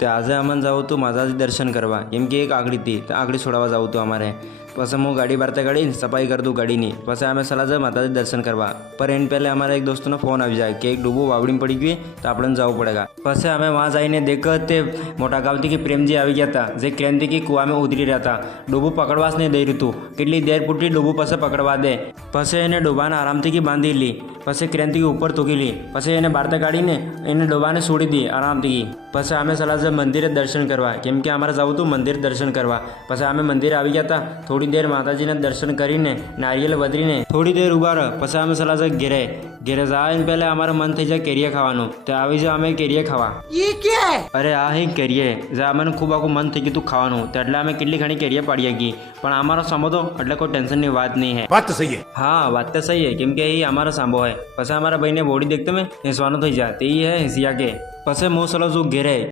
તે આજે અમને જવું હતું માતાજી દર્શન કરવા, કેમ કે એક આગળી હતી તો આગળી છોડાવવા જવું હતું અમારે. પછી હું ગાડી બારતા કાઢીને સફાઈ કરી દઉં ગાડીની. પછી અમે સલાહ જાય માતાજી દર્શન કરવા. પર એને પહેલાં અમારા એક દોસ્તનો ફોન આવી જાય કે એક ડૂબો વાવડીમાં પડી ગઈ તો આપણે જવું પડેગા. પછી અમે વहाँ જઈને દેખ તે મોટા ગામથી કે પ્રેમજી આવી ગયા હતા, જે ક્રેનથી કે કૂવામાં ઉતરી રહ્યા હતા. ડૂબું પકડવા જ નહીં દઈ રહ્યું હતું. કેટલી દેર પૂરતી ડૂબું પછી પકડવા દે. પછી એને ડોબાને આરામથી કે બાંધી લી. પછી ક્રેનથી ઉપર તૂકી લી. પછી એને બારતા કાઢીને એને ડોબાને છોડી દી આરામથી. પછી અમે સલાહ મંદિરે દર્શન કરવા, કેમ કે અમારે જવું હતું મંદિર દર્શન કરવા. પછી અમે મંદિરે આવી ગયા હતા. થોડી દેર માતાજીના દર્શન કરીને નારિયેલ વધરીને થોડી દેર ઉભા રહે. પછી અમે સલાહ ઘેરે જઈને પહેલાં અમારું મન થઈ જાય કેરીએ ખાવાનું. તો આવી જાય અમે કેરીએ ખાવા. અરે આ હી કેરીએ જે અમને ખૂબ આખું મન થઈ ગયું હતું ખાવાનું. તો એટલે અમે કેટલી ઘણી કેરીએ પાડી ગઈ. પણ અમારો સાંભો તો એટલે કોઈ ટેન્શનની વાત નહીં હે. વાત તો સહી હે. હા વાત તો સહી હે, કેમ કે એ અમારો સાંભો હોય. પછી અમારા ભાઈને બોડી દેખતે મેં હેસવાનું થઈ જાય તે હે હિસિયા કે. પછી હું સલો છું ઘેરે